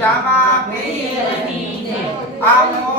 રામા પીરની જય